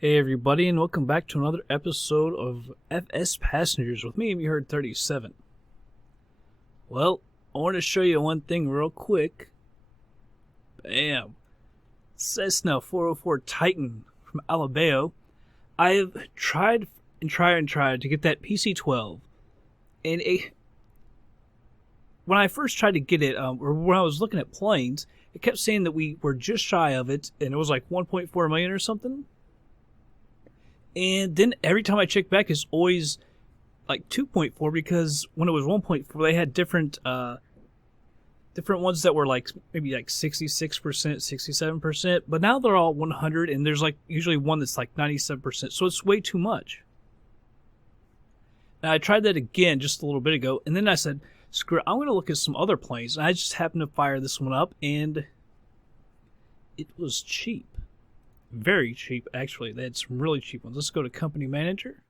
Hey everybody, and welcome back to another episode of FsPassengers with me, you heard 37. Well, I want to show you one thing real quick. Bam. Cessna 404 Titan from Alabeo. I've tried to get that PC-12, and when I first tried to get it, or when I was looking at planes, it kept saying that we were just shy of it, and it was like 1.4 million or something. And then every time I check back, it's always like 2.4, because when it was 1.4, they had different ones that were like maybe like 66%, 67%. But now they're all 100, and there's like usually one that's like 97%. So it's way too much. Now I tried that again just a little bit ago, and then I said, screw it, I'm going to look at some other planes. And I just happened to fire this one up, and it was cheap. Very cheap, actually. They had some really cheap ones. Let's go to Company Manager.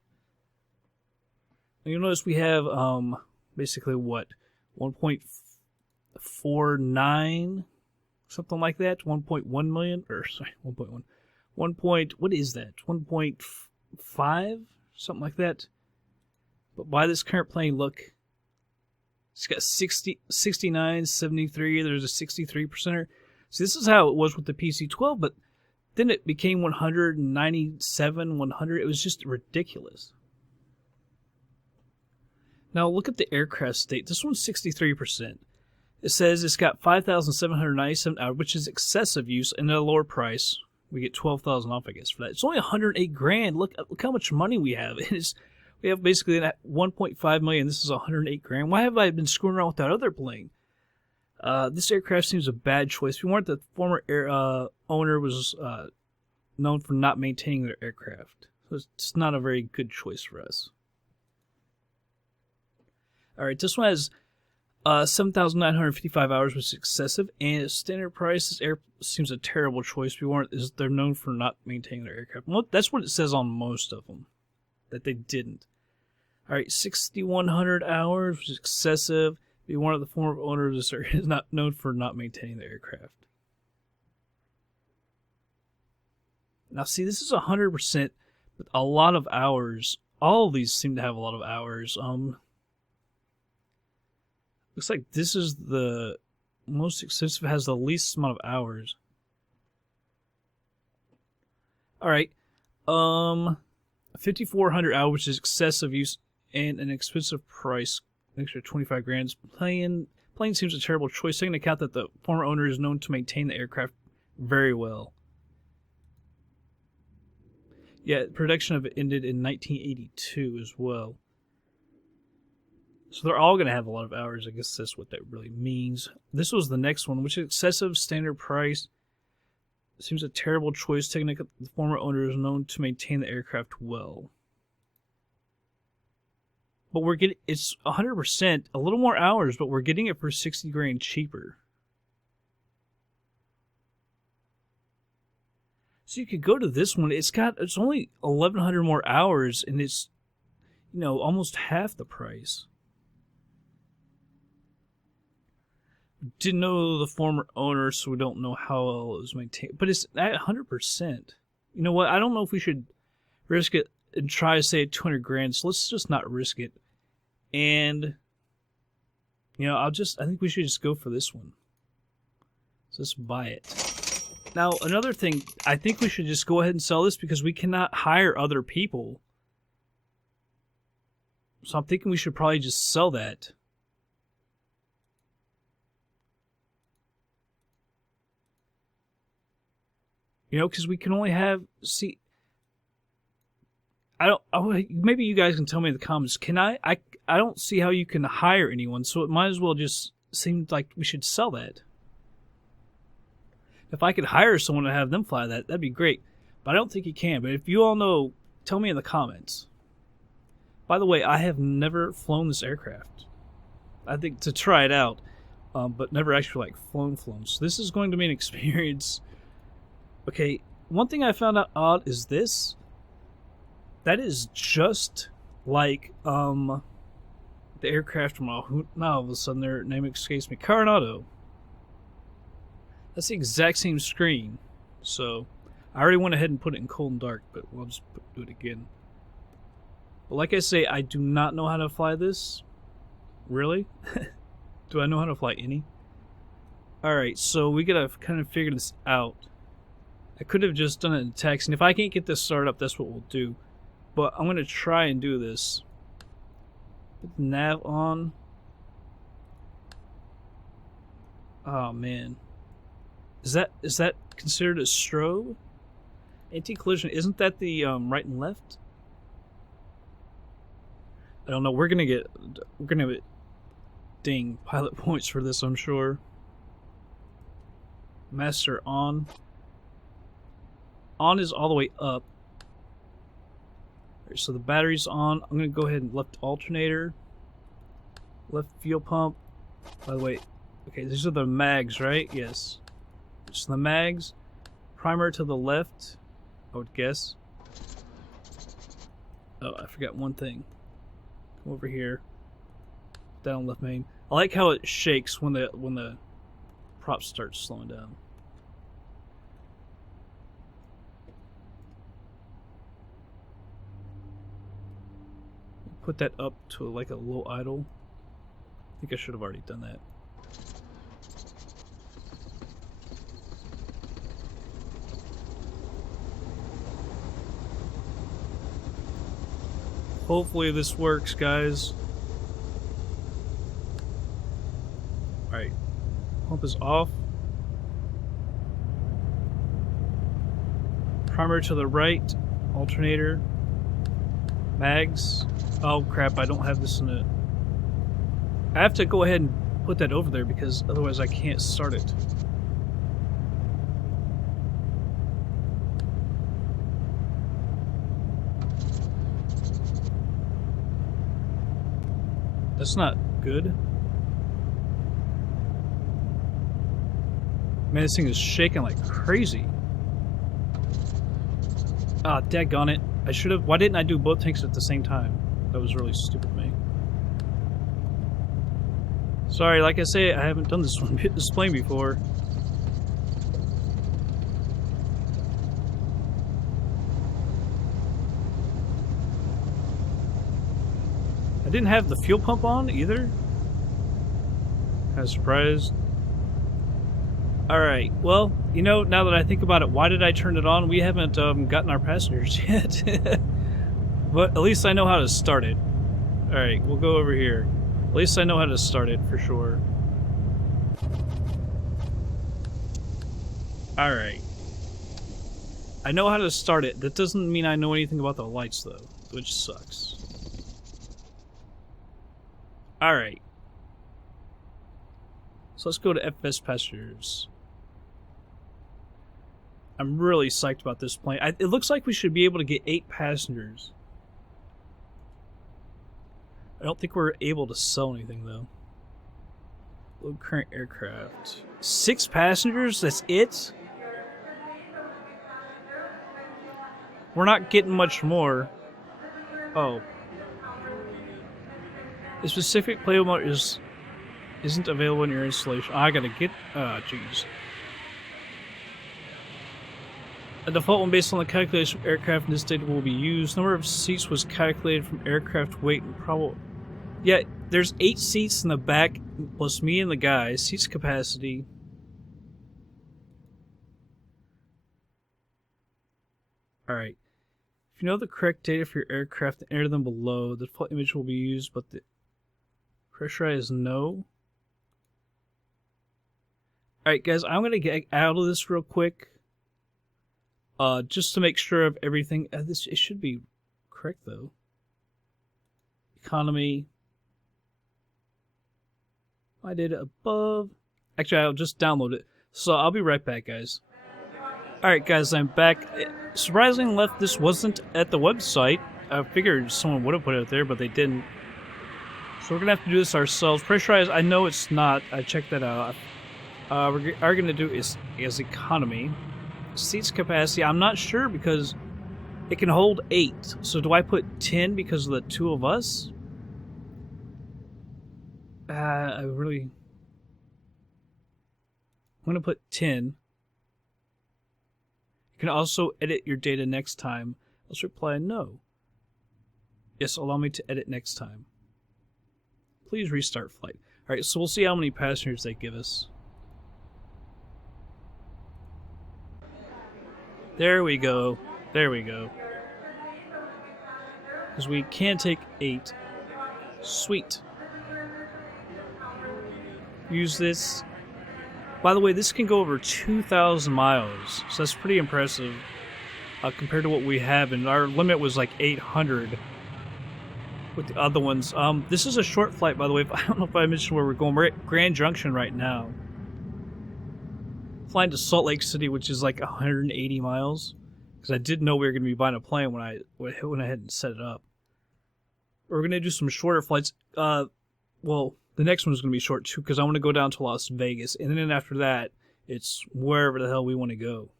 And you'll notice we have basically what, 1.49, something like that. 1.1 million, or sorry, 1.1. What is that? 1.5, something like that. But by this current plane, look, it's got 69, 73. There's a 63%er. See, this is how it was with the PC-12, but then it became 197, 100. It was just ridiculous. Now look at the aircraft state. This one's 63%. It says it's got 5,797 hours, which is excessive use, and at a lower price. We get 12,000 off, I guess, for that. It's only 108 grand. Look how much money we have. We have basically 1.5 million. This is 108 grand. Why have I been screwing around with that other plane? This aircraft seems a bad choice. We weren't the former owner was known for not maintaining their aircraft. So it's not a very good choice for us. Alright, this one has 7,955 hours, which is excessive, and its standard price. This seems a terrible choice. They're known for not maintaining their aircraft. Well, that's what it says on most of them, that they didn't. Alright, 6,100 hours, which is excessive. One of the former owners is not known for not maintaining the aircraft. Now, see, this is 100%, but a lot of hours. All of these seem to have a lot of hours. Looks like this is the most expensive, has the least amount of hours. All right, 5,400 hours, which is excessive use and an expensive price. An extra 25 grand. Plane seems a terrible choice, taking into account that the former owner is known to maintain the aircraft very well. Yeah, production of it ended in 1982 as well. So they're all going to have a lot of hours. I guess that's what that really means. This was the next one, which is excessive standard price. It seems a terrible choice, taking into account that the former owner is known to maintain the aircraft well. But it's 100%, a little more hours, but we're getting it for 60 grand cheaper. So you could go to this one. It's only 1,100 more hours, and it's, almost half the price. Didn't know the former owner, so we don't know how well it was maintained. But it's at 100%. You know what? I don't know if we should risk it and try to save 200 grand, so let's just not risk it. And, I think we should just go for this one. So let's buy it. Now, another thing, I think we should just go ahead and sell this, because we cannot hire other people. So I'm thinking we should probably just sell that. Because we can only have, maybe you guys can tell me in the comments. I don't see how you can hire anyone, so it might as well just seem like we should sell that. If I could hire someone to have them fly that'd be great. But I don't think you can. But if you all know, tell me in the comments. By the way, I have never flown this aircraft. I think to try it out, but never actually flown. So this is going to be an experience. Okay, one thing I found out odd is this. That is just like the aircraft from now all of a sudden their name escapes me. Coronado. That's the exact same screen. So I already went ahead and put it in cold and dark, but we'll just do it again. But like I say, I do not know how to fly this. Really? Do I know how to fly any? Alright, so we gotta kind of figure this out. I could have just done it in text, and if I can't get this started up, that's what we'll do. But I'm gonna try and do this. Put the nav on. Oh man. Is that considered a strobe? Anti-collision, isn't that the right and left? I don't know. We're gonna get ding pilot points for this, I'm sure. Master on. On is all the way up. Right, so the battery's on. I'm gonna go ahead and left alternator. Left fuel pump. By the way, okay, these are the mags, right? Yes. So the mags. Primer to the left, I would guess. Oh, I forgot one thing. Come over here. Down left main. I like how it shakes when the prop starts slowing down. Put that up to like a low idle. I think I should have already done that. Hopefully this works, guys. Alright. Pump is off. Primer to the right. Alternator. Mags. Oh crap, I don't have this in it. I have to go ahead and put that over there because otherwise I can't start it. That's not good. Man, this thing is shaking like crazy. Ah, daggone it. I should have. Why didn't I do both tanks at the same time? That was really stupid of me. Sorry, like I say, I haven't done this plane before. I didn't have the fuel pump on either. Kind of surprised. Alright, well, you know, now that I think about it, why did I turn it on? We haven't gotten our passengers yet. But at least I know how to start it. Alright, we'll go over here. At least I know how to start it, for sure. Alright. I know how to start it. That doesn't mean I know anything about the lights, though, which sucks. Alright. So let's go to FsPassengers. I'm really psyched about this plane. It looks like we should be able to get 8 passengers. I don't think we're able to sell anything, though. Load current aircraft. 6 passengers? That's it? We're not getting much more. Oh. The specific playable mode isn't available in your installation. I gotta get... jeez. A default one based on the calculation of aircraft in this data will be used. Number of seats was calculated from aircraft weight and probable... Yeah, there's 8 seats in the back, plus me and the guys. Seats capacity. Alright. If you know the correct data for your aircraft, enter them below. The default image will be used, but the pressurized no. Alright guys, I'm going to get out of this real quick. Just to make sure of everything. It should be correct though. Economy. I did it above. Actually, I'll just download it. So I'll be right back, guys. Alright guys, I'm back. Surprisingly enough, this wasn't at the website. I figured someone would have put it there, but they didn't. So we're going to have to do this ourselves. Pressurized, I know it's not. I checked that out. We're going to do is economy. Seats capacity, I'm not sure because it can hold 8. So do I put 10 because of the 2 of us? I'm going to put 10. can also edit your data next time. Let's reply no. Yes, allow me to edit next time. Please restart flight. Alright, so we'll see how many passengers they give us. There we go. There we go. Because we can take 8. Sweet. Use this. By the way, this can go over 2,000 miles. So that's pretty impressive compared to what we have. And our limit was like 800 with the other ones. This is a short flight, by the way. I don't know if I mentioned where we're going. We're at Grand Junction right now. Flying to Salt Lake City, which is like 180 miles. Because I didn't know we were going to be buying a plane when I went ahead and set it up. We're going to do some shorter flights. Well, the next one's going to be short too, because I want to go down to Las Vegas. And then after that, it's wherever the hell we want to go.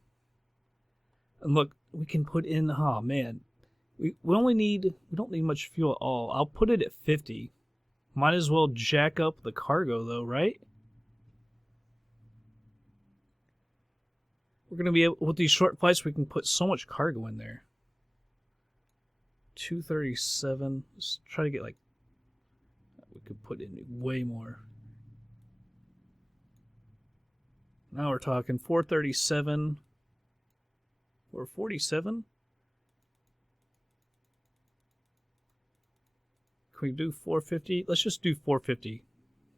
And look, we can put in, oh man. We don't need much fuel at all. I'll put it at 50. Might as well jack up the cargo though, right? We're going to be able, with these short flights, we can put so much cargo in there. 237. Let's try to get like, we could put in way more. Now we're talking 437 or 47. Can we do 450? Let's just do 450.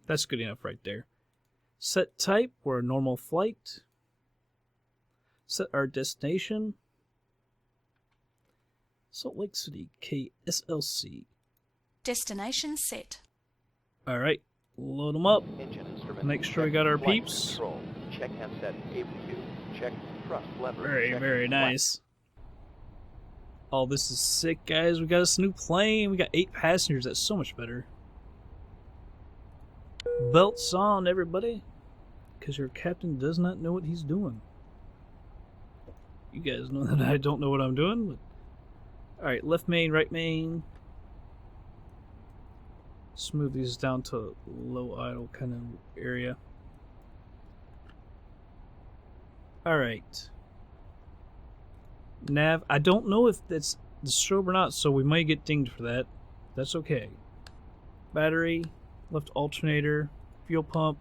That's good enough right there. Set type, we're a normal flight. Set our destination. Salt Lake City, KSLC. Destination set. Alright, load them up. Make sure we got our peeps. Check handset cable queue. Check thrust lever. Very nice. Oh, this is sick, guys. We got us a new plane. We got 8 passengers. That's so much better. Belts on, everybody. Because your captain does not know what he's doing. You guys know that I don't know what I'm doing. But... Alright, left main, right main. Smooth these down to low idle kind of area. Alright. Nav, I don't know if that's the strobe or not, so we might get dinged for that. That's okay. Battery, left alternator, fuel pump,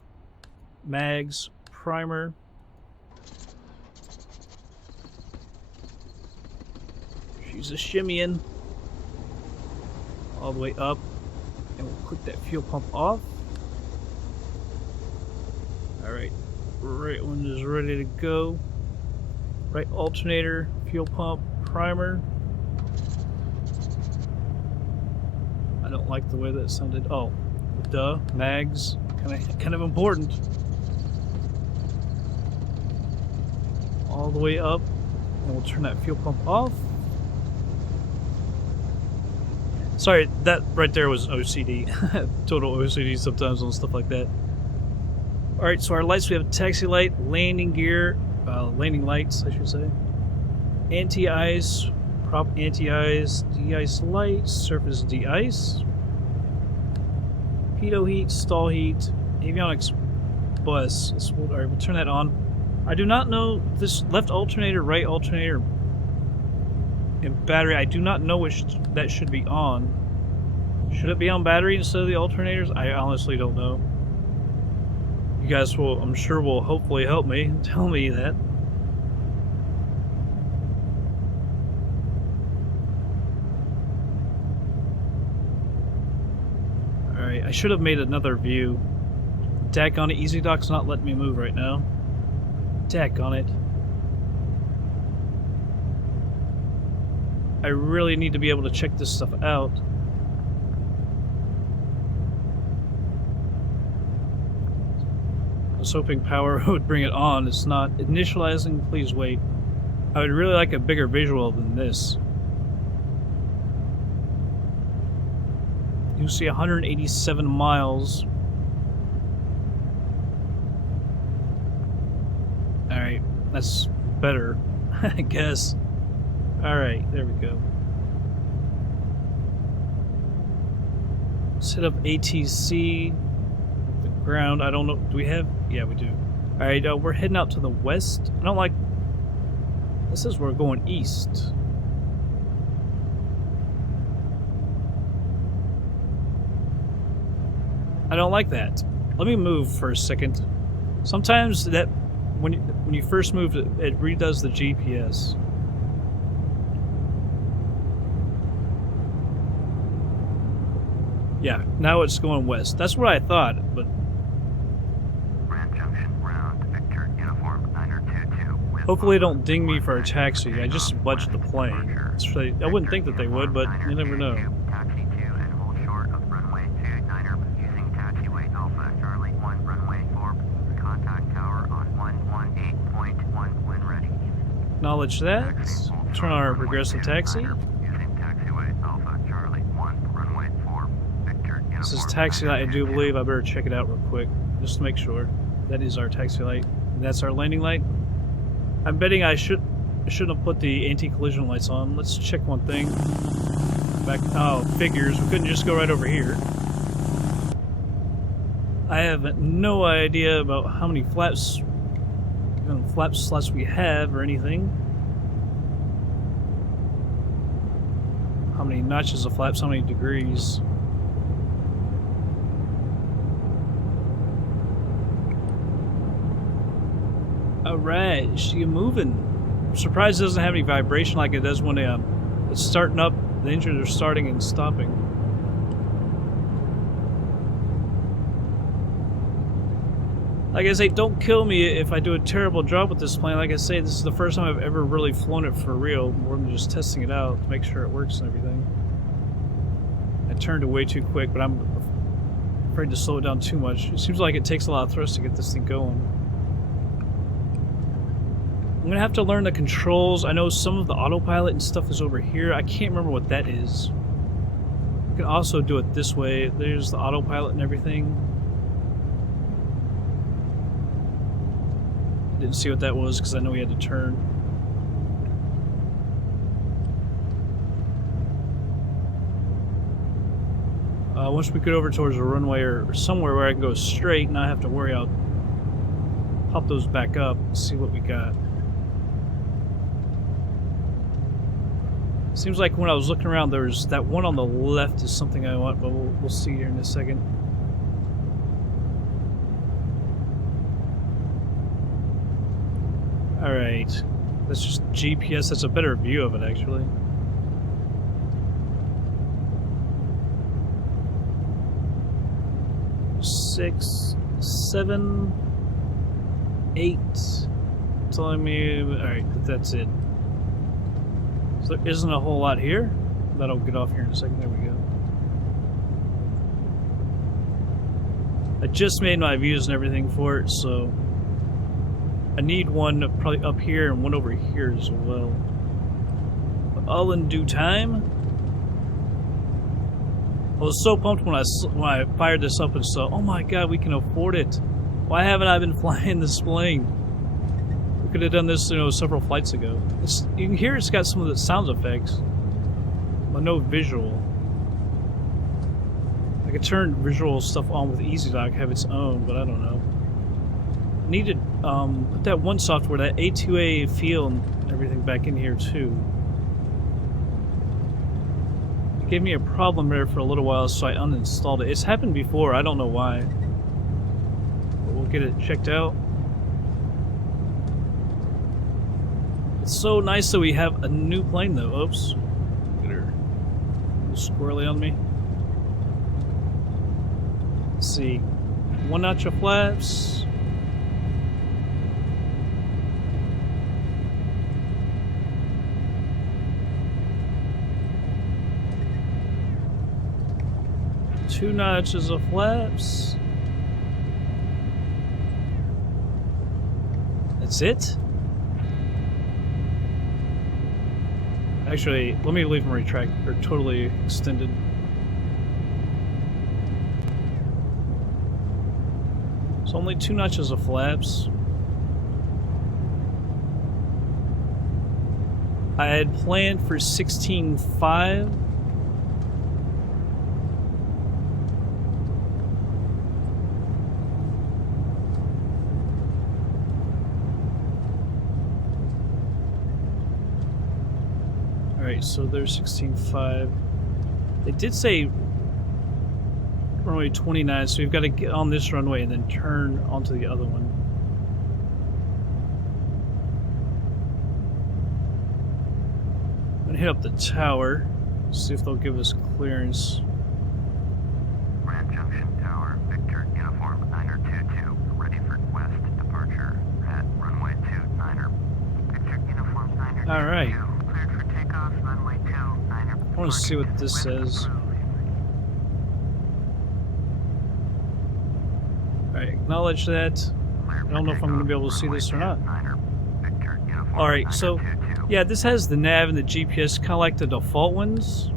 mags, primer. She's a shimmying all the way up, and we'll click that fuel pump off. Alright, right one is ready to go. Right alternator, fuel pump, primer. I don't like the way that sounded. Oh, duh, mags, kind of important. All the way up, and we'll turn that fuel pump off. Sorry, that right there was OCD. Total OCD sometimes on stuff like that. Alright, so our lights, we have a taxi light, landing gear, landing lights, I should say. Anti-ice, prop anti-ice, de-ice lights, surface de-ice. Pitot heat, stall heat, avionics bus. Alright, we'll turn that on. I do not know this left alternator, right alternator, and battery. I do not know which that should be on. Should it be on battery instead of the alternators? I honestly don't know. You guys will, I'm sure, will hopefully help me and tell me that. Alright, I should have made another view. Daggone it, EZDok's not letting me move right now. Daggone it. I really need to be able to check this stuff out. I was hoping power would bring it on. It's not. Initializing, please wait. I would really like a bigger visual than this. You see 187 miles. Alright, that's better, I guess. Alright, there we go. Set up ATC. The ground, I don't know. Do we have? Yeah, we do. Alright, we're heading out to the west. I don't like This is we're going east. I don't like that. Let me move for a second. Sometimes that when you first move, it redoes the GPS. Yeah, now it's going west. That's what I thought, but Junction, ground, Victor, uniform 9022. hopefully they don't ding me for a taxi. I just budged the plane. I wouldn't think that they would, but you never know. Taxi 2 and hold short of runway 29er using taxiway Alpha Charlie 1 runway 4. Contact tower on 118.1 when ready. Acknowledge that. Turn on our progressive taxi. Using taxiway Alpha Charlie 1 runway 4. Victor, This is taxi light, I do believe. I better check it out real quick, just to make sure. That is our taxi light. And that's our landing light. I'm betting I shouldn't have put the anti-collision lights on. Let's check one thing. Back. Oh, figures. We couldn't just go right over here. I have no idea about how many flaps, even flap slots we have or anything. How many notches of flaps? How many degrees? Alright, she moving. I'm surprised it doesn't have any vibration like it does when it's starting up. The engines are starting and stopping. Like I say, don't kill me if I do a terrible job with this plane. Like I say, this is the first time I've ever really flown it for real, more than just testing it out to make sure it works and everything. I turned it way too quick, but I'm afraid to slow it down too much. It seems like it takes a lot of thrust to get this thing going. I'm gonna have to learn the controls. I know some of the autopilot and stuff is over here. I can't remember what that is. You can also do it this way. There's the autopilot and everything. Didn't see what that was because I know we had to turn. Once we get over towards the runway or somewhere where I can go straight and not have to worry, I'll pop those back up and see what we got. Seems like when I was looking around, there's that one on the left is something I want, but we'll see here in a second. Alright, that's just GPS. That's a better view of it, actually. Six, 7, 8. Telling me. Alright, that's it. So there isn't a whole lot here. That'll get off here in a second. There we go. I just made my views and everything for it, so I need one probably up here and one over here as well. But all in due time. I was so pumped when I fired this up and saw, oh my god, we can afford it. Why haven't I been flying this plane? We could have done this, several flights ago. You can hear it's got some of the sound effects, but no visual. I could turn visual stuff on with EZDok, have its own, but I don't know. I need to put that one software, that A2A feel and everything back in here too. It gave me a problem there for a little while, so I uninstalled it. It's happened before, I don't know why. But we'll get it checked out. It's so nice that we have a new plane though. Oops. Get her a little squirrely on me. Let's see. One notch of flaps. Two notches of flaps. That's it? Actually, let me leave them retract or totally extended. It's only 2 notches of flaps. I had planned for 16.5. Alright, so there's 16.5. They did say runway 29, so we've got to get on this runway and then turn onto the other one. I'm gonna hit up the tower, see if they'll give us clearance. Grand Junction Tower, Victor Uniform 922, ready for west departure at runway 29er. Victor Uniform 922, Alright. cleared for takeoff, runway 29er. I want to see what this says. Alright, acknowledge that. I don't know if I'm going to be able to see this or not. Alright, so, yeah, this has the nav and the GPS, kind of like the default ones.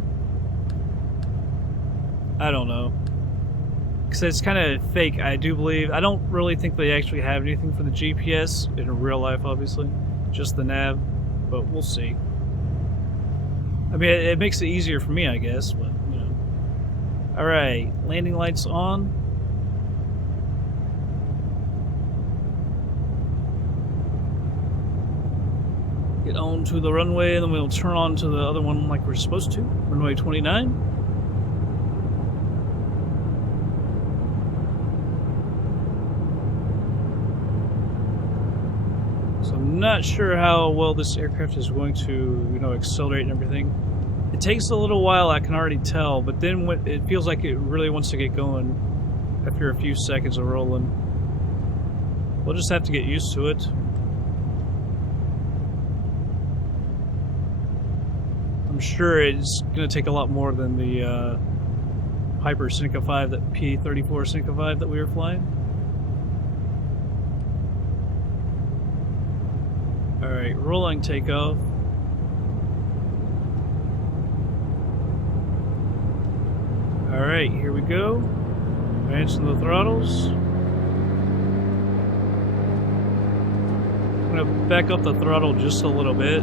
I don't know. Because it's kind of fake, I do believe. I don't really think they actually have anything for the GPS in real life, obviously. Just the nav, but we'll see. I mean, it makes it easier for me, I guess, but, you know. Alright, landing lights on. Get on to the runway, and then we'll turn on to the other one like we're supposed to. Runway 29. So I'm not sure how well this aircraft is going to, you know, accelerate and everything. It takes a little while, I can already tell, but then when it feels like it really wants to get going after a few seconds of rolling. We'll just have to get used to it. I'm sure it's going to take a lot more than the Piper Seneca 5, that P-34 Seneca 5 that we were flying. Alright, rolling takeoff. Alright, here we go. Advancing the throttles. I'm going to back up the throttle just a little bit.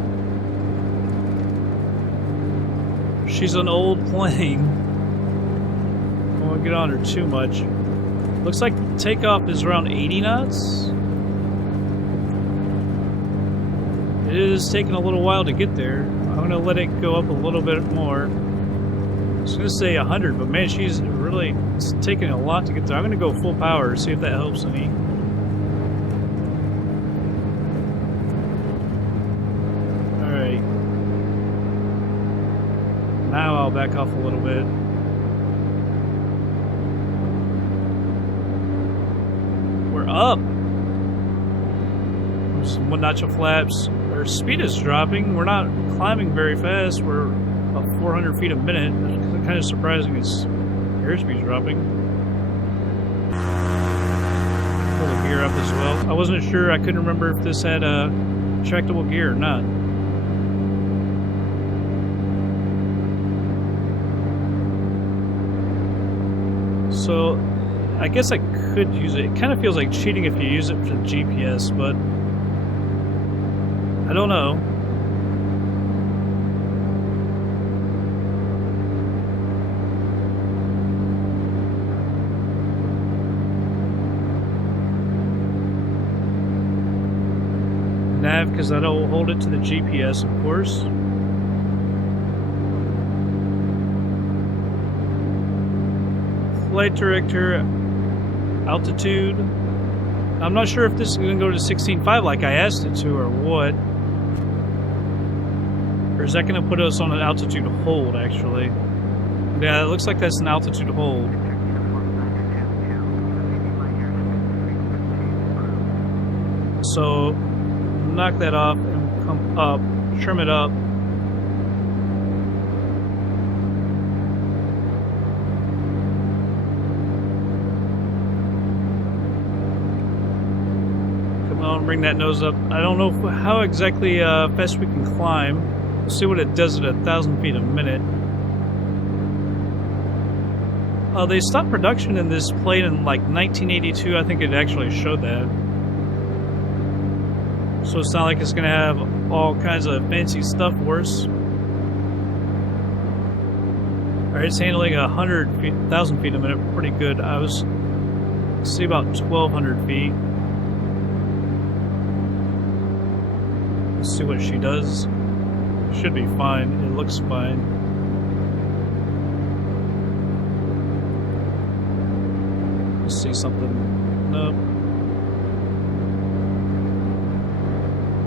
She's an old plane. I don't want to get on her too much. Looks like takeoff is around 80 knots. It is taking a little while to get there. I'm going to let it go up a little bit more. I was going to say 100, but man, she's really taking a lot to get there. I'm going to go full power, see if that helps any. Alright. Now I'll back off a little bit. We're up! Some one notch of flaps. Our speed is dropping. We're not climbing very fast. We're about 400 feet a minute. It's kind of surprising its airspeed's dropping. Pull the gear up as well. I wasn't sure. I couldn't remember if this had a retractable gear or not. So, I guess I could use it. It kind of feels like cheating if you use it for the GPS, but I don't know. Nav, because I don't hold it to the GPS, of course. Flight director, altitude. I'm not sure if this is going to go to 16.5 like I asked it to or what. Or is that going to put us on an altitude hold, actually? Yeah, it looks like that's an altitude hold. So, knock that off and come up, trim it up. Come on, bring that nose up. I don't know how exactly fast we can climb. We'll see what it does at 1,000 feet a minute. They stopped production in this plane in like 1982. I think it actually showed that. So it's not like it's going to have all kinds of fancy stuff for us. Alright, it's handling 1,000 feet a minute. Pretty good. I was, let's see, about 1,200 feet. Let's see what she does. Should be fine. It looks fine. Let's see something. Nope.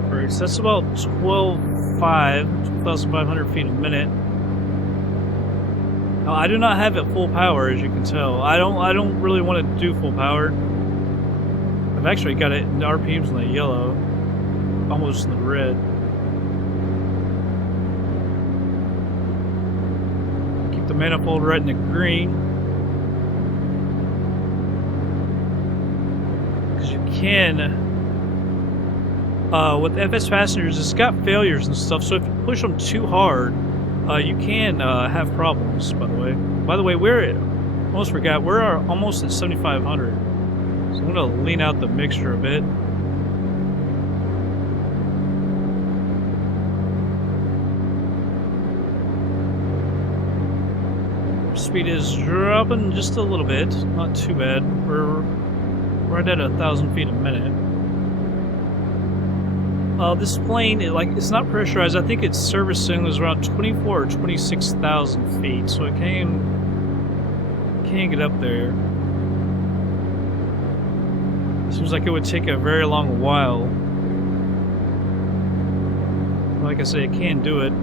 Alright, so that's about 12,500 feet a minute. Now, I do not have it full power, as you can tell. I don't really want to do full power. I've actually got it in RPMs in the yellow, almost in the red. Keep the manifold right in the green, because you can. With FsPassengers, it's got failures and stuff. So if you push them too hard, you can have problems. By the way, we're at, almost forgot, we're almost at 7,500. So I'm gonna lean out the mixture a bit. Speed is dropping just a little bit, not too bad. We're right at 1,000 feet a minute. This plane, it's not pressurized. I think its service ceiling is around 24 or 26,000 feet, so it can get up there. Seems like it would take a very long while. Like I say, it can do it.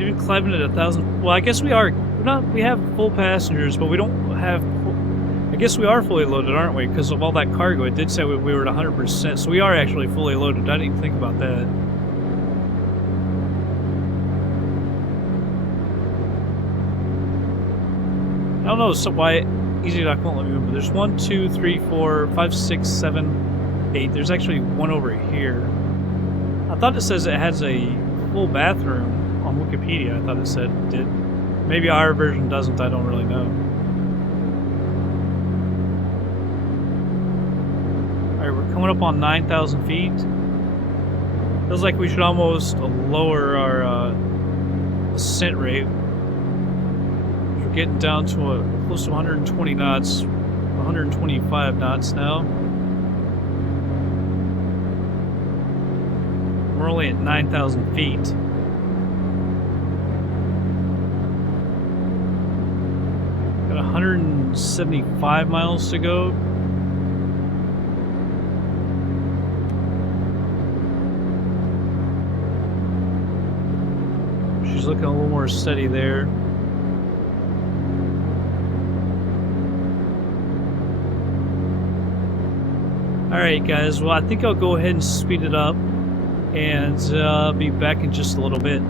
Even climbing at 1,000. Well, I guess we are. We have full passengers, but we don't have. I guess we are fully loaded, aren't we? Because of all that cargo, it did say we were at 100%, so we are actually fully loaded. I didn't even think about that. I don't know why EZDok won't let me move, but there's 1, 2, 3, 4, 5, 6, 7, 8. There's actually one over here. I thought it says it has a full bathroom on Wikipedia. I thought it said it did. Maybe our version doesn't. I don't really know. We're coming up on 9,000 feet. Feels like we should almost lower our ascent rate. We're getting down to close to 120 knots, 125 knots now. We're only at 9,000 feet. Got 175 miles to go. She's looking a little more steady there. Alright guys, well I think I'll go ahead and speed it up and be back in just a little bit.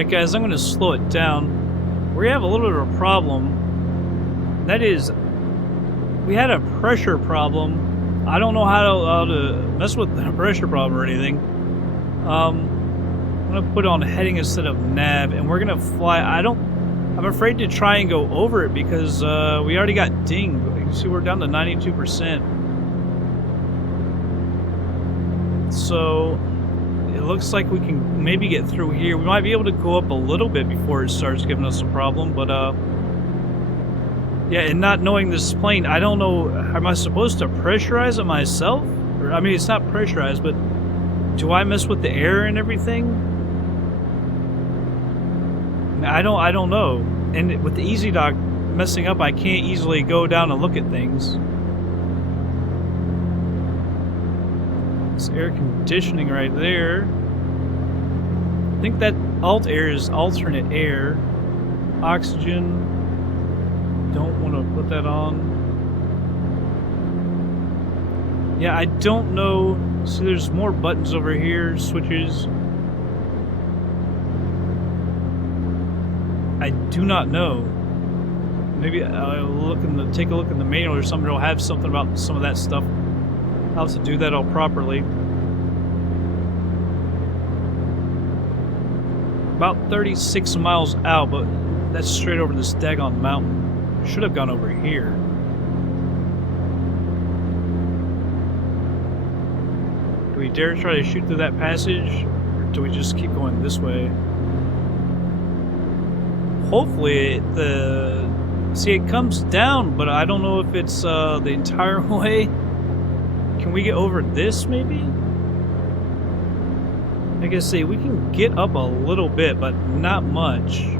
Alright guys, I'm going to slow it down. We have a little bit of a problem. That is, we had a pressure problem. I don't know how to mess with the pressure problem or anything. I'm going to put on heading instead of nav, and we're going to fly. I'm afraid to try and go over it because we already got dinged. You can see we're down to 92%. So it looks like we can maybe get through here. We might be able to go up a little bit before it starts giving us a problem, but yeah, and not knowing this plane, I don't know, am I supposed to pressurize it myself? Or, I mean, it's not pressurized, but do I mess with the air and everything? I don't know. And with the EZDok messing up, I can't easily go down and look at things. It's air conditioning right there. I think that alt air is alternate air. Oxygen. Don't want to put that on. Yeah, I don't know. See, there's more buttons over here, switches. I do not know. Maybe I'll take a look in the manual or something. It'll have something about some of that stuff. How to do that all properly. About 36 miles out, but that's straight over this daggone mountain. Should have gone over here. Do we dare try to shoot through that passage, or do we just keep going this way? Hopefully it comes down, but I don't know if it's the entire way. Can we get over this maybe? Like I say, we can get up a little bit, but not much.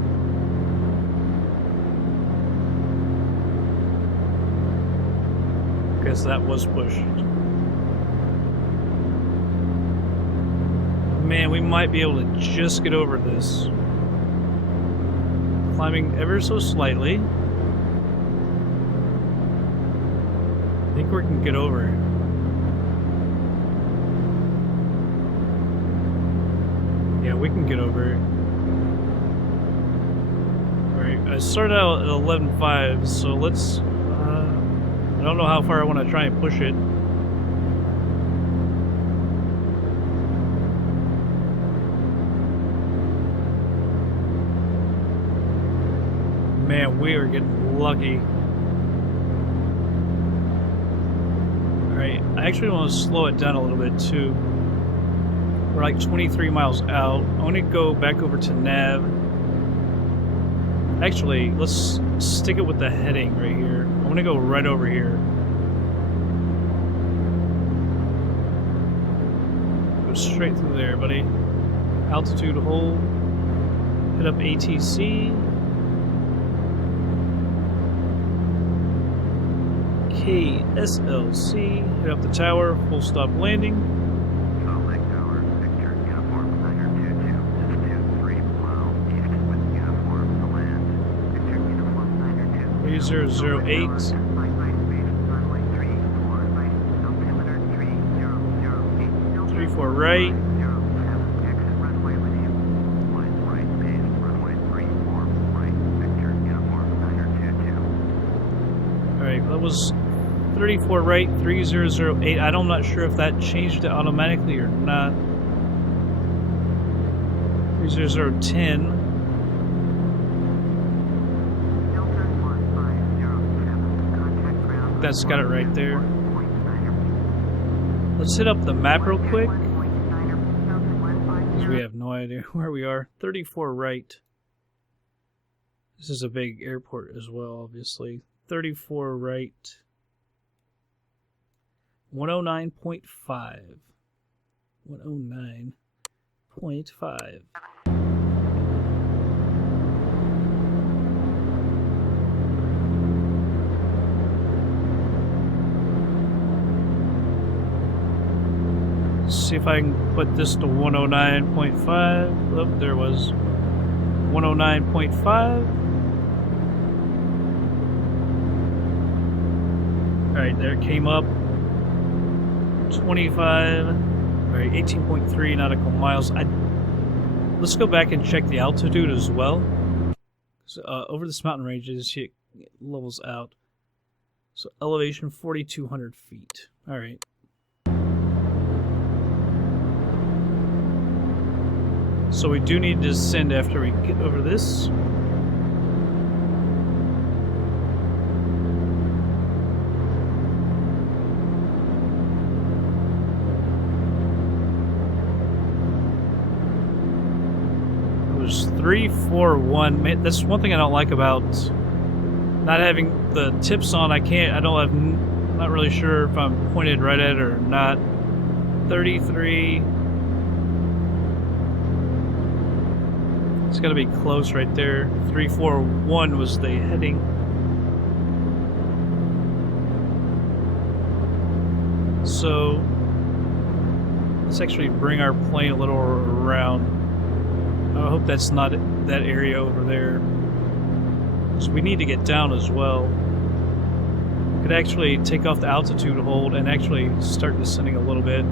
Guess that was pushed. Man, we might be able to just get over this. Climbing ever so slightly. I think we can get over it. Yeah, we can get over it. Alright, I started out at 11.5, so let's... I don't know how far I want to try and push it. Man, we are getting lucky. Alright, I actually want to slow it down a little bit too. We're like 23 miles out. I want to go back over to nav. Actually, let's stick it with the heading right here. I want to go right over here. Go straight through there, buddy. Altitude hold. Hit up ATC. KSLC. Hit up the tower. Full stop landing. Salt Lake Tower, Victor, uniform 922, just 23 below, east with uniform to land. Victor, uniform 902. 3008. Runway 34, right, altimeter 3008. 34 right. 07, exit runway with you. Line right base, runway 34, right, Victor, uniform 922. Alright, that was 34 right, 3008. I'm not sure if that changed it automatically or not. 30010. That's got it right there. Let's hit up the map real quick, because we have no idea where we are. 34 right. This is a big airport as well, obviously. 34 right. 109.5. 109.5. See if I can put this to 109.5. Oh, there was 109.5. Alright, there it came up. 25. Alright, 18.3 nautical miles. let's go back and check the altitude as well. So, over this mountain range, it levels out. So elevation 4,200 feet. All right. So we do need to descend after we get over this. It was 341. Man, that's one thing I don't like about not having the tips on. I'm not really sure if I'm pointed right at it or not. 33. It's got to be close right there. 341 was the heading. So let's actually bring our plane a little around. I hope that's not that area over there. Because we need to get down as well. We could actually take off the altitude hold and actually start descending a little bit.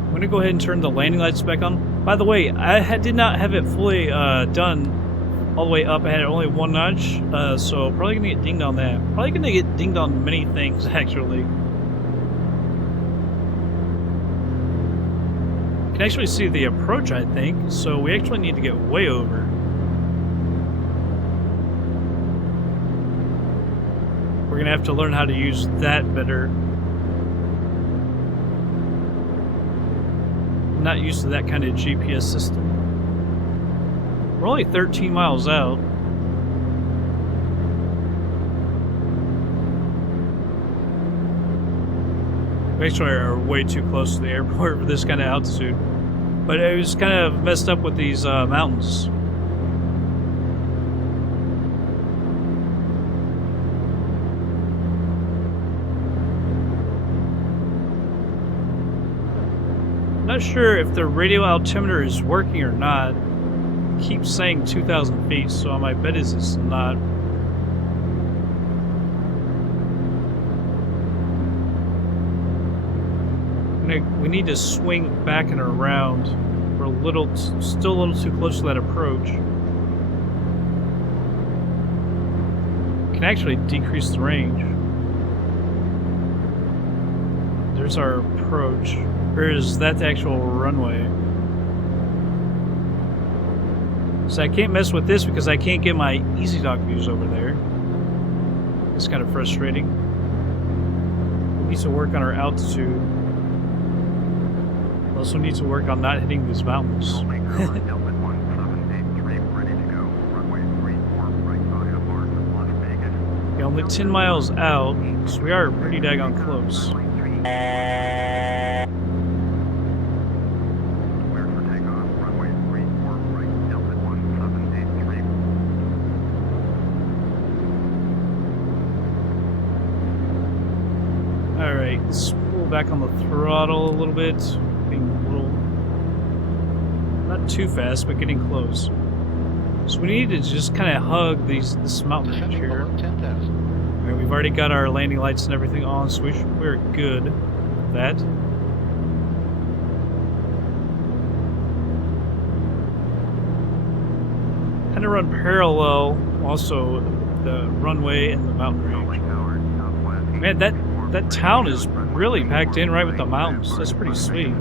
I'm going to go ahead and turn the landing lights back on. By the way, I did not have it fully done all the way up. I had only one notch, so probably going to get dinged on that. Probably going to get dinged on many things, actually. You can actually see the approach, I think, so we actually need to get way over. We're going to have to learn how to use that better. Not used to that kind of GPS system. We're only 13 miles out. We actually are way too close to the airport for this kind of altitude. But it was kind of messed up with these mountains. Not sure if the radio altimeter is working or not. It keeps saying 2,000 feet, so my bet is it's not. We need to swing back and around. We're still a little too close to that approach. We can actually decrease the range. There's our approach. Or is that the actual runway? So I can't mess with this because I can't get my EZDok views over there. It's kind of frustrating. We need to work on our altitude. We also need to work on not hitting these mountains. Okay, only 10 miles out, so we are pretty daggone close. Alright, let's pull back on the throttle a little bit. Being a little... not too fast, but getting close. So we need to just kind of hug this mountain range here. Alright, we've already got our landing lights and everything on, so we're good with that. Kind of run parallel, also the runway and the mountain range. Man, that town is really packed in right with the mountains. That's pretty sweet.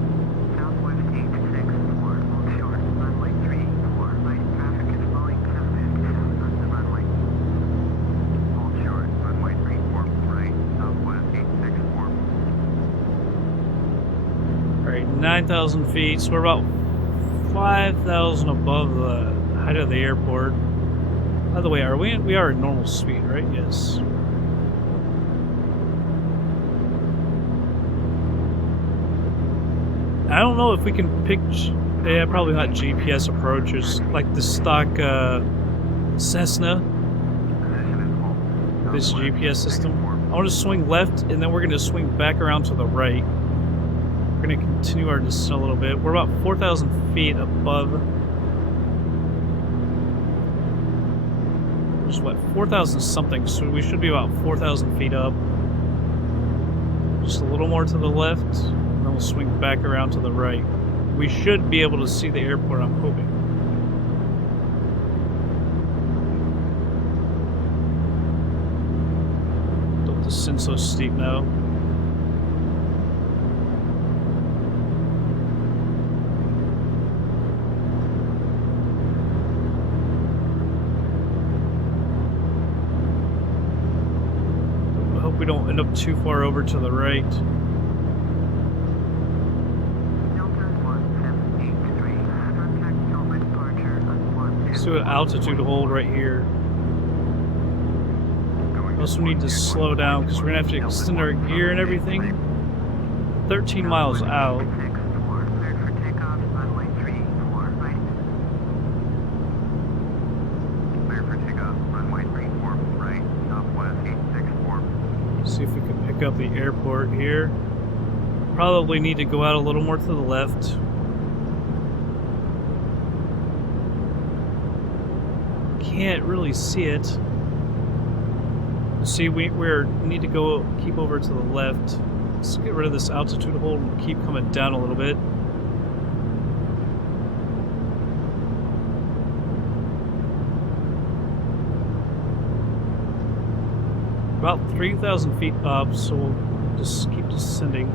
Alright, 9,000 feet, so we're about 5,000 above the height of the airport. By the way, we are at normal speed, right? Yes. I don't know if we can pick, yeah, probably not GPS approaches, like the stock Cessna, this GPS system. I want to swing left, and then we're going to swing back around to the right. We're going to continue our descent a little bit. We're about 4,000 feet above. There's what, 4,000 something, so we should be about 4,000 feet up. Just a little more to the left. We'll swing back around to the right. We should be able to see the airport, I'm hoping. Don't descend so steep now. I hope we don't end up too far over to the right. Let's do an altitude hold right here. We also need to slow down because we're going to have to extend our gear and everything. 13 miles out. See if we can pick up the airport here. Probably need to go out a little more to the left. Can't really see it. See, we need to go keep over to the left. Let's get rid of this altitude hold and keep coming down a little bit. About 3,000 feet up, so we'll just keep descending.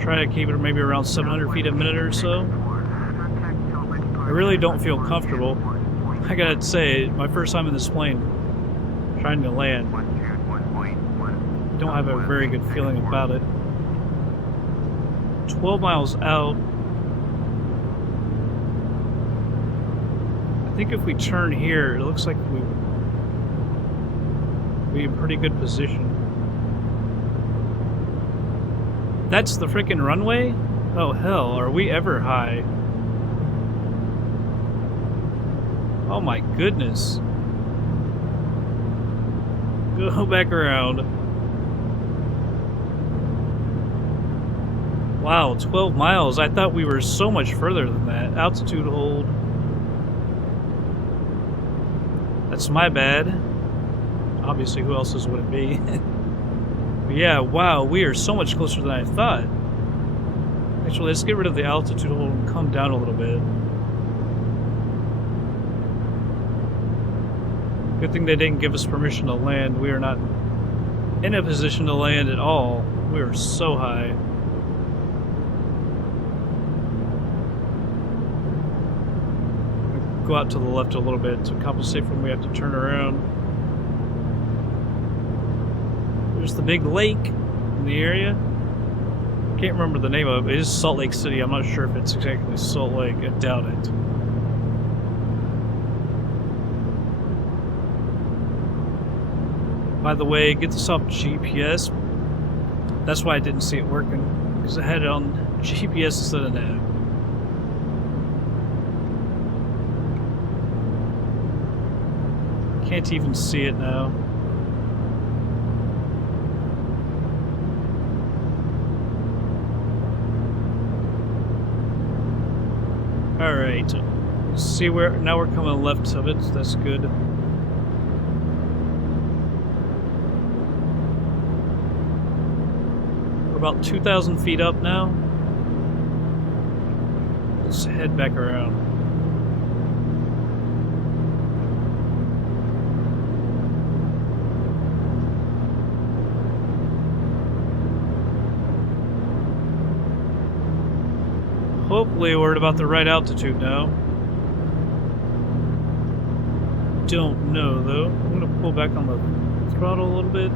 Try to keep it maybe around 700 feet a minute or so. I really don't feel comfortable. I gotta say, my first time in this plane, trying to land, don't have a very good feeling about it. 12 miles out. I think if we turn here, it looks like we'll be in pretty good position. That's the freaking runway? Oh hell, are we ever high? Oh my goodness. Go back around. Wow, 12 miles. I thought we were so much further than that. Altitude hold. That's my bad. Obviously, who else's would it be? But yeah, wow, we are so much closer than I thought. Actually, let's get rid of the altitude hold and come down a little bit. Good thing they didn't give us permission to land. We are not in a position to land at all. We are so high. Go out to the left a little bit to compensate for when we have to turn around. There's the big lake in the area. Can't remember the name of it. It is Salt Lake City. I'm not sure if it's exactly Salt Lake. I doubt it. By the way, get this off GPS. That's why I didn't see it working, because I had it on GPS instead of nav. Can't even see it now. Alright. See where now we're coming left of it, that's good. About 2,000 feet up now. Let's head back around. Hopefully we're at about the right altitude now. Don't know though. I'm going to pull back on the throttle a little bit.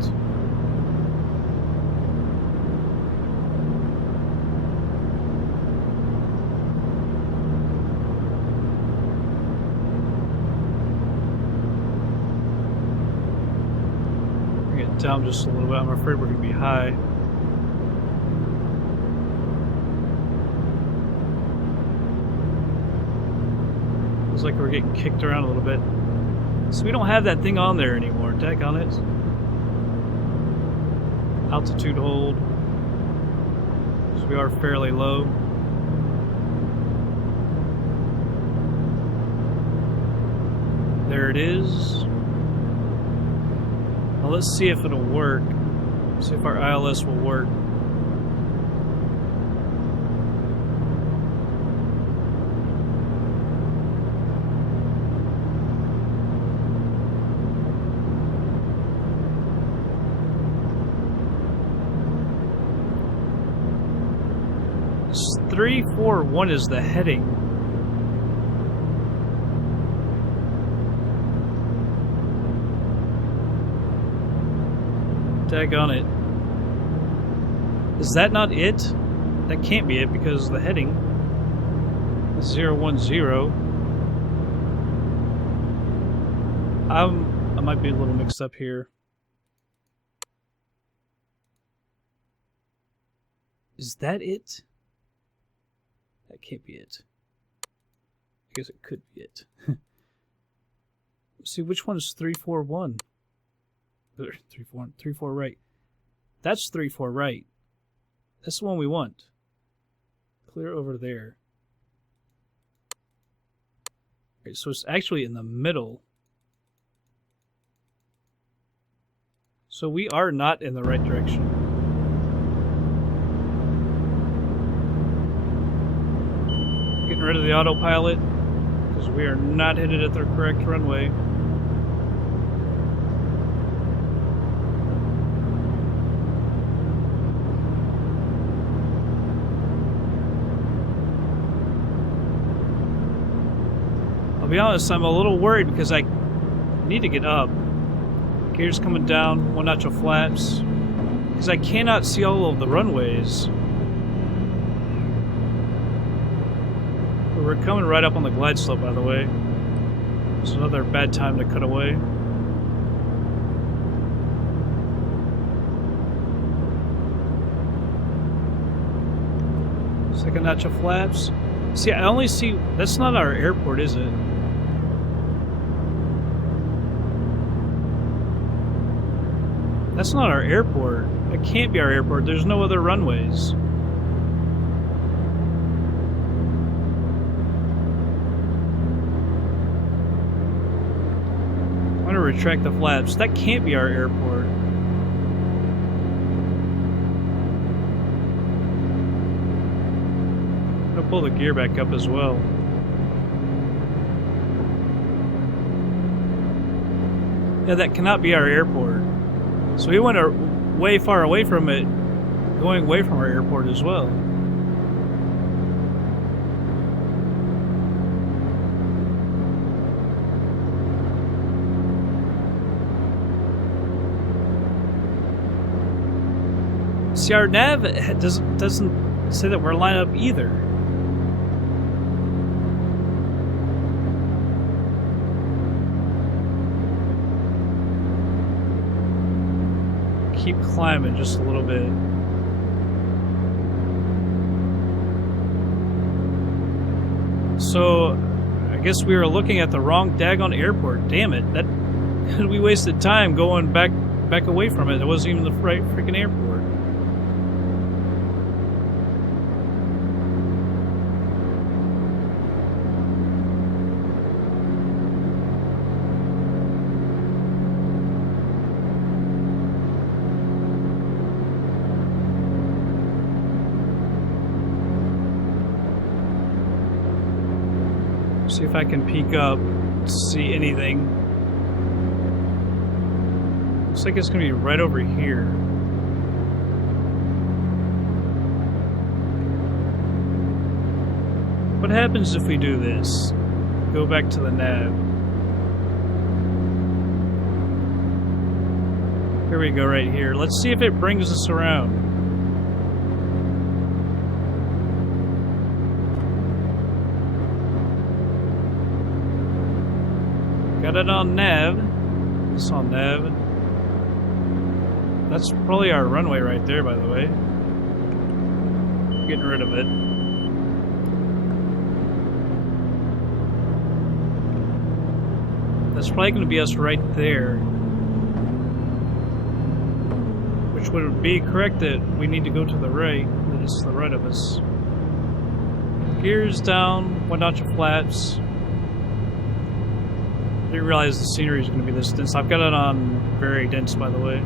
Down just a little bit. I'm afraid we're going to be high. Looks like we're getting kicked around a little bit. So we don't have that thing on there anymore. Deck on it. Altitude hold. So we are fairly low. There it is. Well, let's see if it'll work. See if our ILS will work. 341 is the heading. Daggone it. Is that not it? That can't be it because the heading is 010. I might be a little mixed up here. Is that it? That can't be it. I guess it could be it. See, which one is 341? 34 right. That's 34 right. That's the one we want. Clear over there. Okay, so it's actually in the middle. So we are not in the right direction. Getting rid of the autopilot because we are not headed at the correct runway. I'll be honest, I'm a little worried because I need to get up. Gears coming down, one notch of flaps. Because I cannot see all of the runways. We're coming right up on the glide slope, by the way. It's another bad time to cut away. Second notch of flaps. See, I only see... That's not our airport, is it? That's not our airport. It can't be our airport. There's no other runways. I'm going to retract the flaps. That can't be our airport. I'm going to pull the gear back up as well. Yeah, that cannot be our airport. So we went way far away from it, going away from our airport as well. See, our nav doesn't say that we're lined up either. Keep climbing just a little bit. So, I guess we were looking at the wrong daggone airport. Damn it! That we wasted time going back away from it. It wasn't even the right freaking airport. See if I can peek up to see anything. Looks like it's gonna be right over here. What happens if we do this? Go back to the nav. Here we go, right here. Let's see if it brings us around. Got it on nav. It's on nav. That's probably our runway right there, by the way. Getting rid of it. That's probably going to be us right there. Which would be correct that we need to go to the right. That it's to the right of us. Gears down, one notch of flaps. I didn't realize the scenery is going to be this dense. I've got it on very dense, by the way.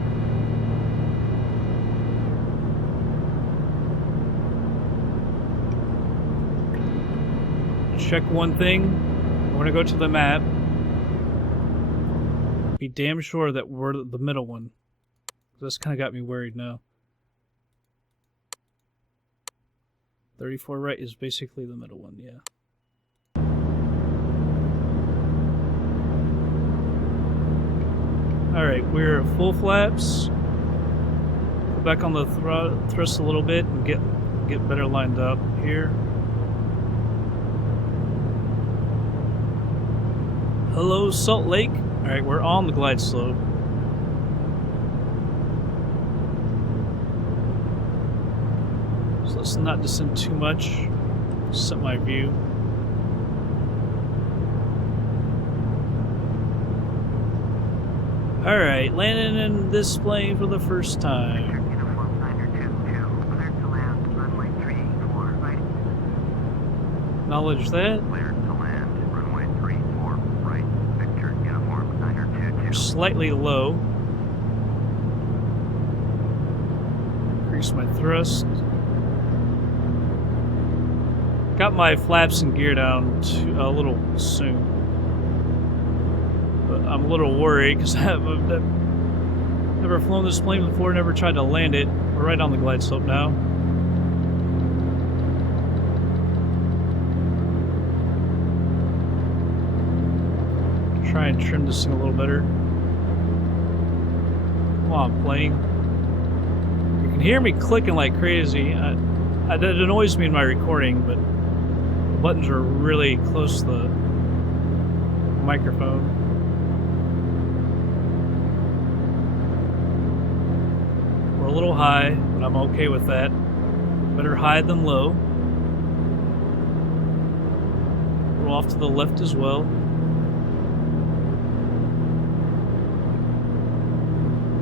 Check one thing. I want to go to the map. Be damn sure that we're the middle one. This kind of got me worried now. 34 right is basically the middle one, yeah. Alright, we're at full flaps. Go back on the thrust a little bit and get better lined up here. Hello, Salt Lake. Alright, we're on the glide slope. So let's not descend too much. Set my view. Alright, landing in this plane for the first time. Uniform 922, cleared to land, runway 34, right. Acknowledge that. Cleared to land, runway 34, right. Victor, uniform 922. Slightly low. Increase my thrust. Got my flaps and gear down a little soon. But I'm a little worried because I've never flown this plane before, never tried to land it. We're right on the glide slope now. Try and trim this thing a little better. Come on, plane. You can hear me clicking like crazy. It annoys me in my recording, but the buttons are really close to the microphone. We're a little high, but I'm okay with that. Better high than low. A little off to the left as well.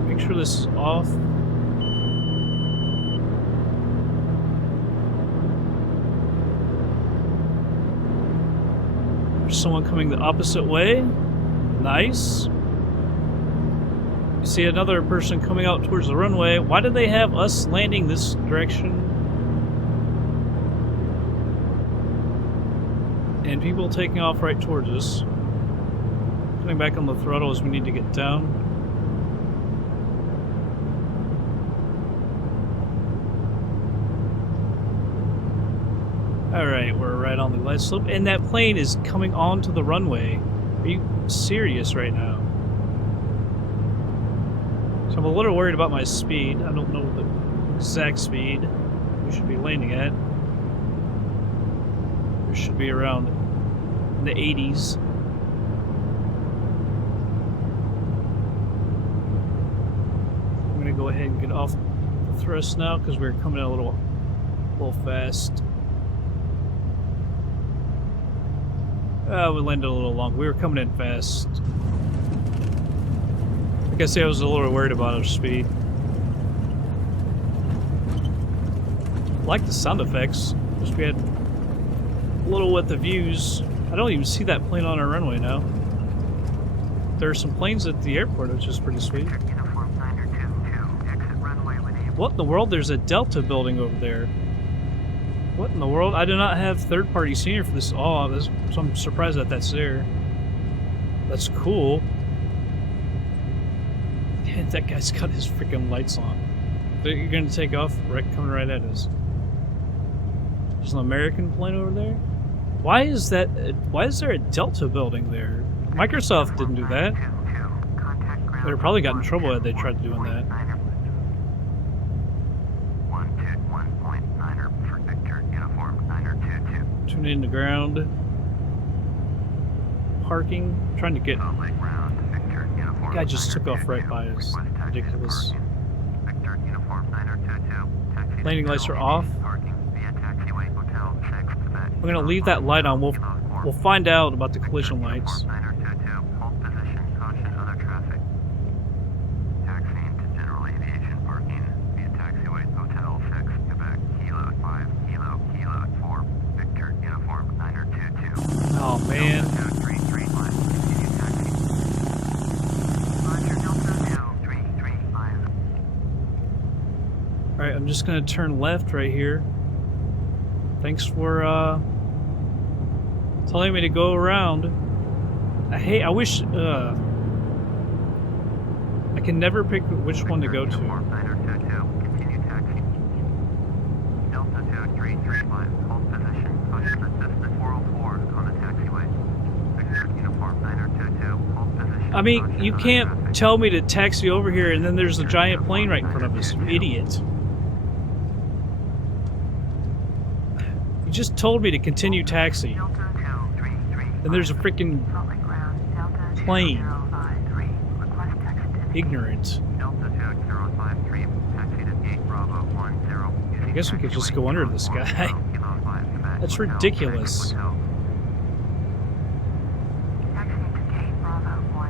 Make sure this is off. There's someone coming the opposite way. Nice. You see another person coming out towards the runway. Why did they have us landing this direction? And people taking off right towards us. Putting back on the throttle as we need to get down. Alright, we're right on the glide slope, and that plane is coming onto the runway. Are you serious right now? So I'm a little worried about my speed. I don't know the exact speed we should be landing at. It should be around in the 80s. I'm going to go ahead and get off the thrust now because we're coming in a little fast. We landed a little long. We were coming in fast. Like I say, I was a little worried about our speed. I like the sound effects. Wish we had a little with the views. I don't even see that plane on our runway now. There are some planes at the airport, which is pretty sweet. What in the world? There's a Delta building over there. What in the world? I do not have third-party scenery for this. Oh, so I'm surprised that that's there. That's cool. Yeah, that guy's got his freaking lights on. You're going to take off? Coming right at us. There's an American plane over there? Why is there a Delta building there? Microsoft didn't do that. They'd have probably got in trouble had they tried doing that. Tune in the ground. Parking. Trying to get. The guy just took off right by us. Ridiculous. Landing lights are off. I'm gonna leave that light on. We'll find out about the collision lights. Oh man. Alright, I'm just gonna turn left right here. Thanks for telling me to go around. I wish I can never pick which one to go to. 335, hold position, caution the Cessna 404 on the taxiway. Victor Uniform 9022, hold position. I mean, caution you other can't traffic. tell me to taxi over here and then there's a giant plane right in front of us, you idiot. You just told me to continue taxi. Delta 233, And there's a freaking Salt Lake Ground, Delta plane. 2053, request text to Ignorant. Delta 2053, taxi to 8 Bravo 10. I guess we could just go under this guy. That's ridiculous. Taxi to gate Bravo 10,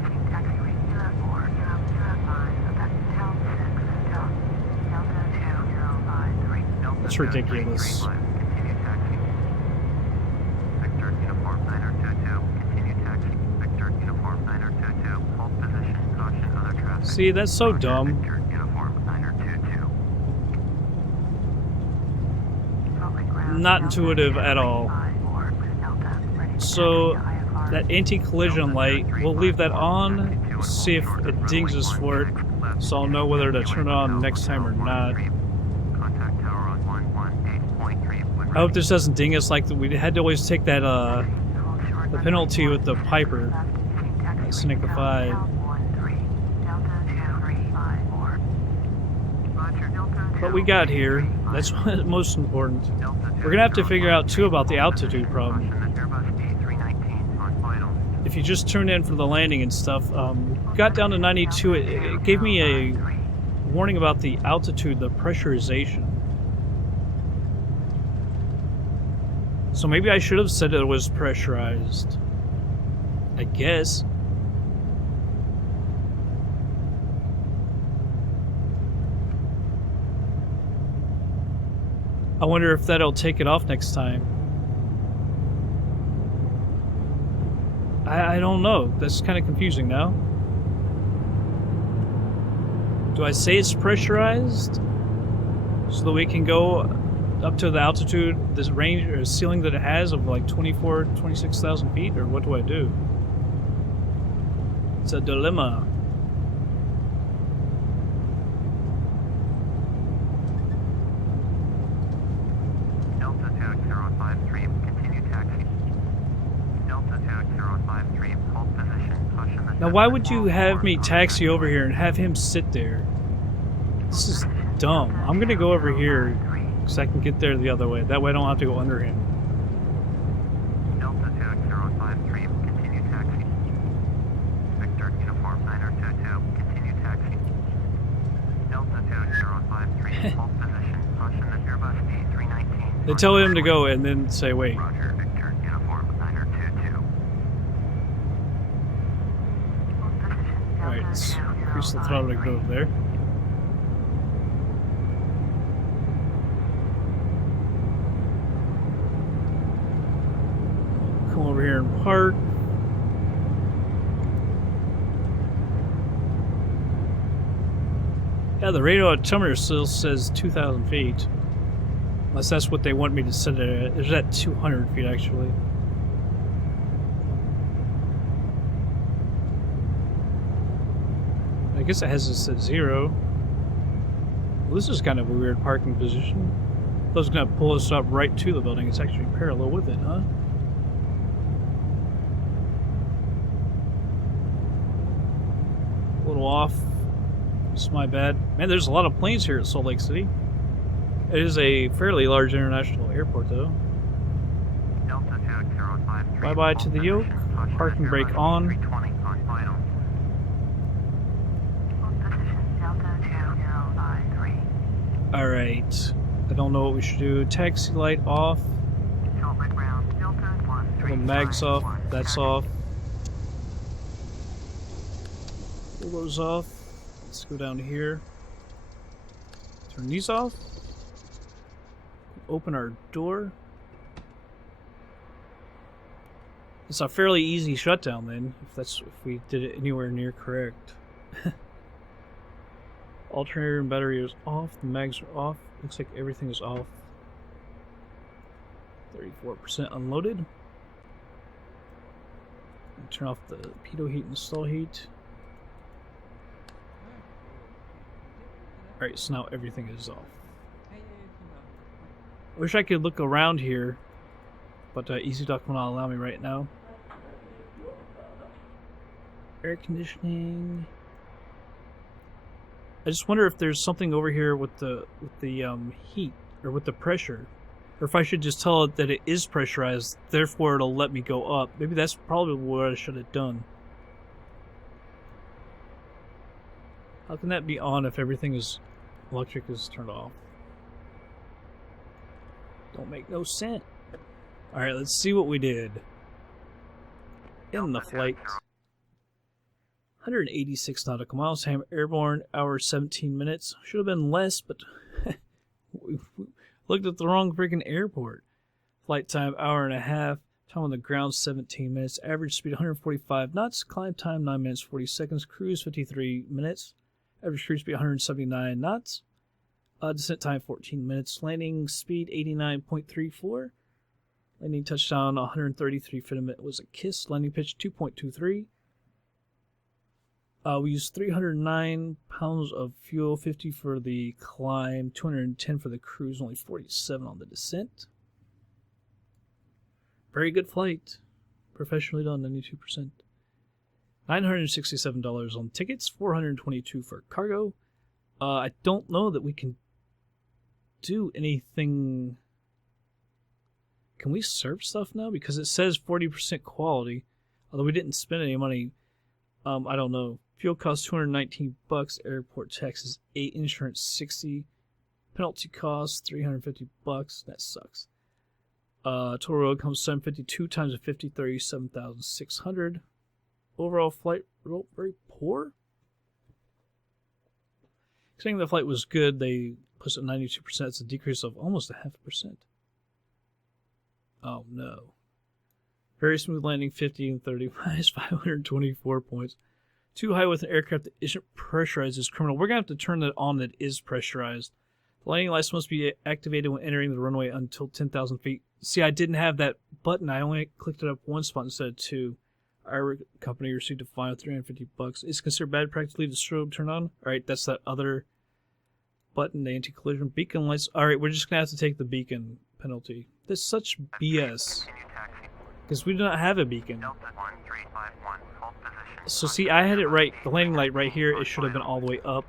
using taxiway 0405, that's Hell 6, Delta 2053. That's ridiculous. Continue taxi. Victor Uniform 9022, continue taxi. Victor Uniform 9022, hold position, caution other traffic. See, that's so dumb. Victor Uniform 9022. Salt Lake Ground, Not Delta intuitive at all. 235, Delta, ready to So, taxi to IFR. that anti-collision light, we'll leave that on, see if it dings us for it, so I'll know whether to turn it on next time or not. Contact tower on 118.3. I hope this doesn't ding us like we had to always take that, the penalty with the Piper. Seneca 5. But we got here. That's what's most important. We're gonna have to figure out too about the altitude problem. If you just turned in for the landing and stuff, got down to 92, it gave me a warning about the altitude, the pressurization. So maybe I should have said it was pressurized. I guess. I wonder if that'll take it off next time. I don't know. That's kind of confusing now. Do I say it's pressurized so that we can go up to the altitude, this range or ceiling that it has of like 26,000 feet, or what do I do? It's a dilemma. Delta 2053, continue taxi. Delta 2053, hold position, caution the Now, why would you have me taxi over here and have him sit there? This is dumb. I'm gonna go over here because I can get there the other way. That way I don't have to go under him. Delta 2053, continue taxi. Victor Uniform 9022, continue taxi. Delta 2053, hold position, caution the Airbus A319. They tell him to go and then say, wait. Roger, Victor Uniform 9022. Alright, let's increase the throttle to go over there. Come over here and park. Yeah, the radio altimeter still says 2,000 feet. Unless that's what they want me to set it at. It's at 200 feet, actually. I guess it has this at 0. Well, this is kind of a weird parking position. I was going to pull us up right to the building. It's actually parallel with it, huh? A little off. It's my bad. Man, there's a lot of planes here at Salt Lake City. It is a fairly large international airport, though. Delta 2053. Bye-bye to the yoke. Parking brake on. 320 on final. Hold position, Delta 2053. Alright. I don't know what we should do. Taxi light off. Salt Lake Ground, Delta 135. The mag's off. That's off. Pull those off. Let's go down here. Turn these off. Open our door. It's a fairly easy shutdown then, if we did it anywhere near correct. Alternator and battery is off. The mags are off. Looks like everything is off. 34% unloaded. Turn off the pitot heat and stall heat. Alright, so now everything is off. Wish I could look around here, but EZDok will not allow me right now. Air conditioning. I just wonder if there's something over here with the heat or with the pressure, or if I should just tell it that it is pressurized, therefore it'll let me go up. Maybe that's probably what I should have done. How can that be on if everything is electric is turned off? Don't make no sense. Alright, let's see what we did. In the flight. 186 nautical miles, I'm airborne, hour 17 minutes. Should have been less, but we looked at the wrong freaking airport. Flight time, hour and a half. Time on the ground, 17 minutes. Average speed, 145 knots. Climb time, 9 minutes, 40 seconds. Cruise, 53 minutes. Average cruise speed, 179 knots. Descent time, 14 minutes. Landing speed, 89.34. Landing touchdown, 133 feet a minute was a kiss. Landing pitch, 2.23. We used 309 pounds of fuel, 50 for the climb, 210 for the cruise, only 47 on the descent. Very good flight. Professionally done, 92%. $967 on tickets, $422 for cargo. I don't know that we can do anything. Can we serve stuff now? Because it says 40% quality, although we didn't spend any money. I don't know. Fuel cost $219. Airport taxes $8. Insurance $60. Penalty cost $350. That sucks. Total road comes $752 times a 50, $37,600. Overall flight result very poor. Saying the flight was good, they put it at 92%. It's a decrease of almost 0.5%. Oh no. Very smooth landing, 50 and 30 minus 524 points. Too high with an aircraft that isn't pressurized is criminal. We're going to have to turn that on that is pressurized. The landing lights must be activated when entering the runway until 10,000 feet. See, I didn't have that button. I only clicked it up one spot instead of two. Our company received a fine of $350. It's considered bad practice to leave the strobe turned on. Alright, that's that other button, the anti-collision. Beacon lights. Alright, we're just going to have to take the beacon penalty. That's such BS. Because we do not have a beacon. So see, I had it right. The landing light right here, it should have been all the way up.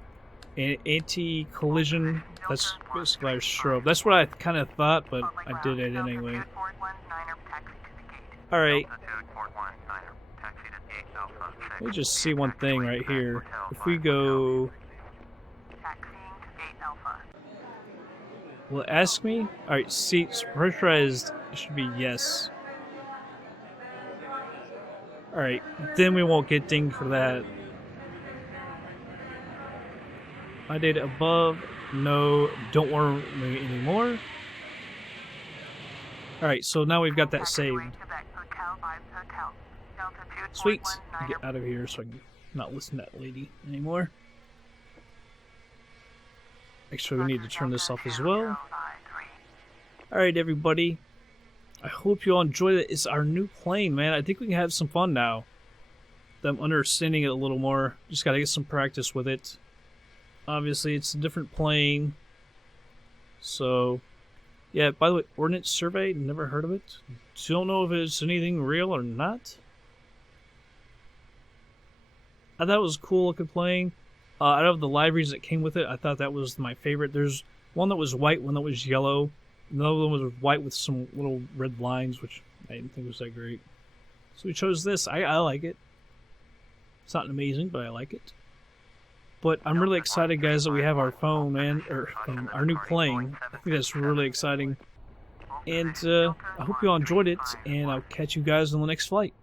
And anti-collision, that's basically our strobe. That's what I kind of thought, but I did it anyway. Alright. Let me just see one thing right here. If we go... Will it ask me? Alright, seats pressurized. It should be yes. Alright, then we won't get dinged for that. My data above. No, don't worry me anymore. Alright, so now we've got that saved. Sweet. Get out of here so I can not listen to that lady anymore. Actually, we need to turn this off as well. Alright, everybody. I hope you all enjoyed it. It's our new plane, man. I think we can have some fun now. I'm understanding it a little more. Just gotta get some practice with it. Obviously, it's a different plane. So, yeah, by the way, Ordnance Survey, never heard of it. Don't know if it's anything real or not. I thought it was a cool looking plane. Out of the libraries that came with it, I thought that was my favorite. There's one that was white, one that was yellow. Another one was white with some little red lines, which I didn't think was that great. So we chose this. I like it. It's not amazing, but I like it. But I'm really excited, guys, that we have our phone, man, or our new plane. I think that's really exciting. And I hope you all enjoyed it, and I'll catch you guys on the next flight.